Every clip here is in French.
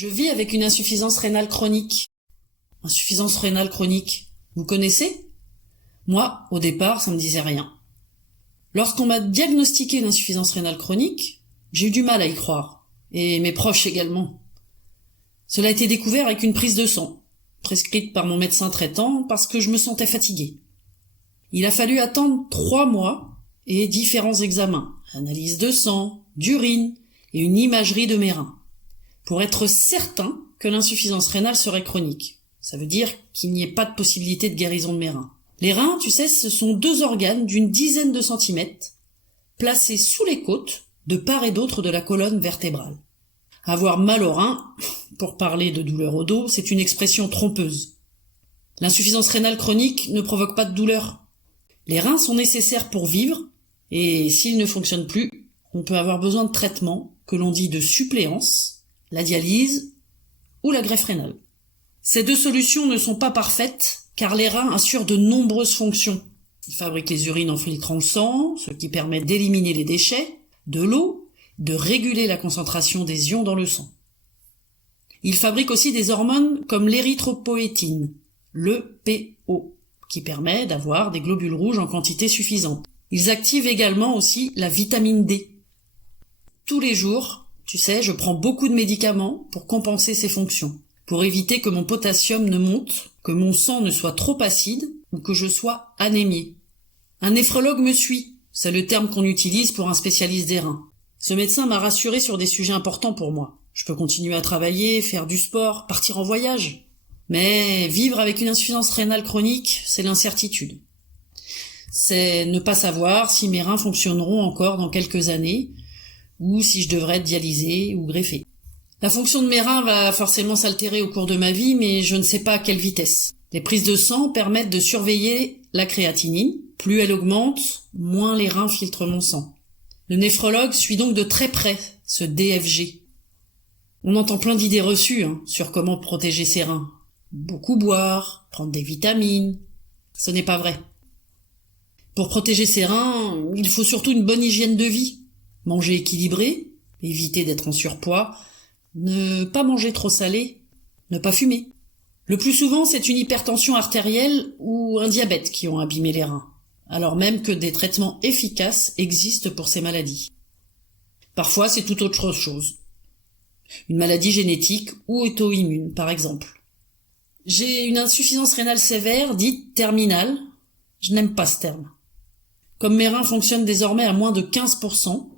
Je vis avec une insuffisance rénale chronique. Insuffisance rénale chronique, vous connaissez? Moi, au départ, ça me disait rien. Lorsqu'on m'a diagnostiqué une insuffisance rénale chronique, j'ai eu du mal à y croire, et mes proches également. Cela a été découvert avec une prise de sang, prescrite par mon médecin traitant parce que je me sentais fatiguée. Il a fallu attendre 3 mois et différents examens, analyse de sang, d'urine et une imagerie de mes reins, pour être certain que l'insuffisance rénale serait chronique. Ça veut dire qu'il n'y ait pas de possibilité de guérison de mes reins. Les reins, tu sais, ce sont 2 organes d'une dizaine de centimètres, placés sous les côtes, de part et d'autre de la colonne vertébrale. Avoir mal aux reins, pour parler de douleur au dos, c'est une expression trompeuse. L'insuffisance rénale chronique ne provoque pas de douleur. Les reins sont nécessaires pour vivre, et s'ils ne fonctionnent plus, on peut avoir besoin de traitements que l'on dit de suppléance, la dialyse ou la greffe rénale. Ces 2 solutions ne sont pas parfaites, car les reins assurent de nombreuses fonctions. Ils fabriquent les urines en filtrant le sang, ce qui permet d'éliminer les déchets, de l'eau, de réguler la concentration des ions dans le sang. Ils fabriquent aussi des hormones comme l'érythropoïétine, l'EPO, qui permet d'avoir des globules rouges en quantité suffisante. Ils activent également aussi la vitamine D. Tous les jours, tu sais, je prends beaucoup de médicaments pour compenser ces fonctions, pour éviter que mon potassium ne monte, que mon sang ne soit trop acide ou que je sois anémié. Un néphrologue me suit, c'est le terme qu'on utilise pour un spécialiste des reins. Ce médecin m'a rassuré sur des sujets importants pour moi. Je peux continuer à travailler, faire du sport, partir en voyage. Mais vivre avec une insuffisance rénale chronique, c'est l'incertitude. C'est ne pas savoir si mes reins fonctionneront encore dans quelques années, ou si je devrais être dialysé ou greffé. La fonction de mes reins va forcément s'altérer au cours de ma vie, mais je ne sais pas à quelle vitesse. Les prises de sang permettent de surveiller la créatinine. Plus elle augmente, moins les reins filtrent mon sang. Le néphrologue suit donc de très près ce DFG. On entend plein d'idées reçues sur comment protéger ses reins. Beaucoup boire, prendre des vitamines. Ce n'est pas vrai. Pour protéger ses reins, il faut surtout une bonne hygiène de vie. Manger équilibré, éviter d'être en surpoids, ne pas manger trop salé, ne pas fumer. Le plus souvent, c'est une hypertension artérielle ou un diabète qui ont abîmé les reins, alors même que des traitements efficaces existent pour ces maladies. Parfois, c'est tout autre chose. Une maladie génétique ou auto-immune, par exemple. J'ai une insuffisance rénale sévère, dite terminale. Je n'aime pas ce terme. Comme mes reins fonctionnent désormais à moins de 15%,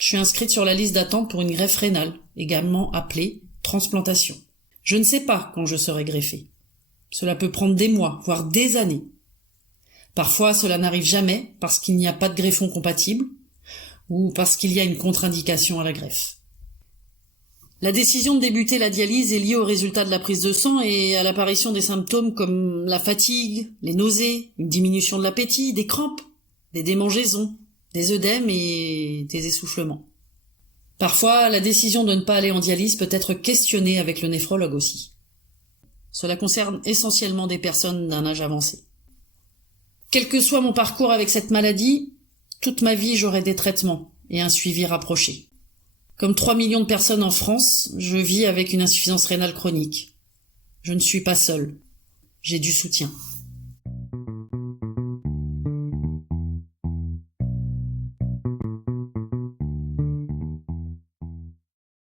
je suis inscrite sur la liste d'attente pour une greffe rénale, également appelée transplantation. Je ne sais pas quand je serai greffée. Cela peut prendre des mois, voire des années. Parfois, cela n'arrive jamais parce qu'il n'y a pas de greffon compatible ou parce qu'il y a une contre-indication à la greffe. La décision de débuter la dialyse est liée au résultat de la prise de sang et à l'apparition des symptômes comme la fatigue, les nausées, une diminution de l'appétit, des crampes, des démangeaisons, des œdèmes et des essoufflements. Parfois, la décision de ne pas aller en dialyse peut être questionnée avec le néphrologue aussi. Cela concerne essentiellement des personnes d'un âge avancé. Quel que soit mon parcours avec cette maladie, toute ma vie j'aurai des traitements et un suivi rapproché. Comme 3 millions de personnes en France, je vis avec une insuffisance rénale chronique. Je ne suis pas seule. J'ai du soutien.